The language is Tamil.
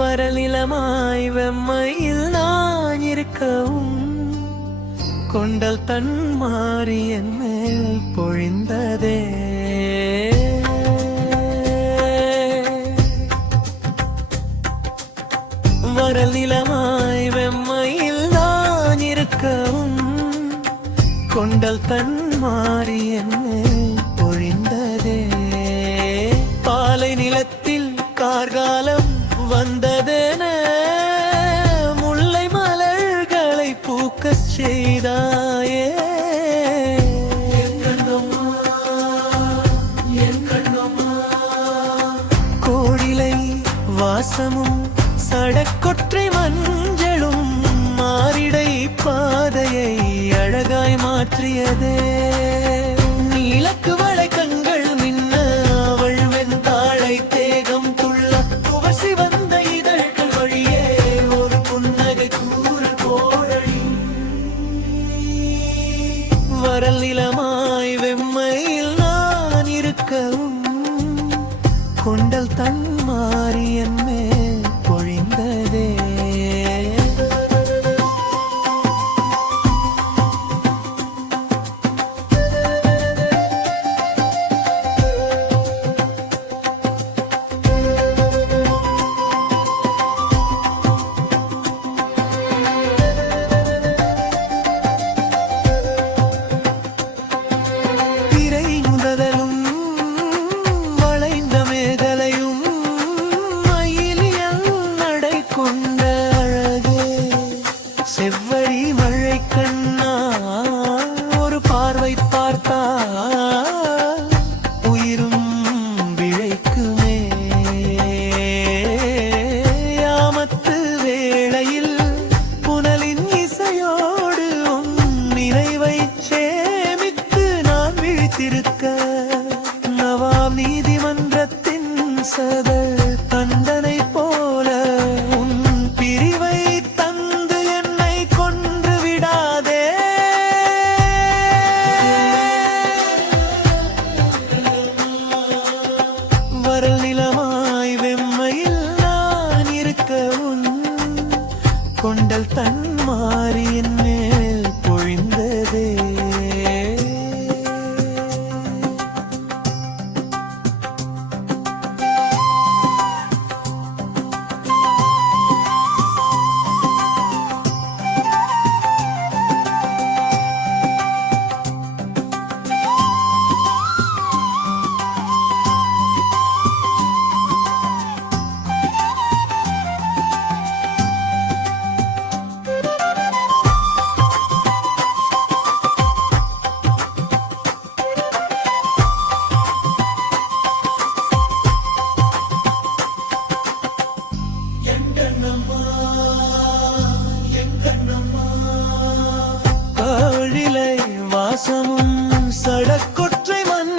வரநிலமாய் வெம்மையில் நான் இருக்கவும் கொண்டல் தன் மாறி என் மேல் பொழிந்ததே. வரநிலமாய் வெம்மையில் நான் இருக்கவும் கொண்டல் தன் மாறி என் மேல் பொழிந்ததே. பாலை நிலத்தில் கார்காலம் வந்ததென முல்லை மலர்களை பூக்கச் செய்தாயே. கோடிலை வாசமும் சடக்கொற்றை மஞ்சளும் மாரிடை பாதையை அழகாய் மாற்றியதே. நீலக்கு வளை கண்கள் மின்ன அவள் வெண்தாளை தேகம் துள்ள துவசி வந்த இதழ்கள் வழியே ஒரு புன்னகை கூற கோழி. வரல் நிலமாய் வெம்மையில் நான் இருக்கவும் கொண்டல் தன் மாறி என் மேல் பொழிந்ததே. செவ்வழி மழை கண்ணா ஒரு பார்வை பார்த்தா உயிரும் விழைக்குமே. யாமத்து வேளையில் புனலின் இசையோடு உன் நினைவை சேமித்து நான் விழித்திருக்க நவாப் நீதிமன்றத்தின் சதல் தண்டனை போல உன் பிரிவை கொண்டல் தன் மாறி என் மேல் பொழிந்ததே. காழிலை வாசமும் சடக்கொற்றை மண்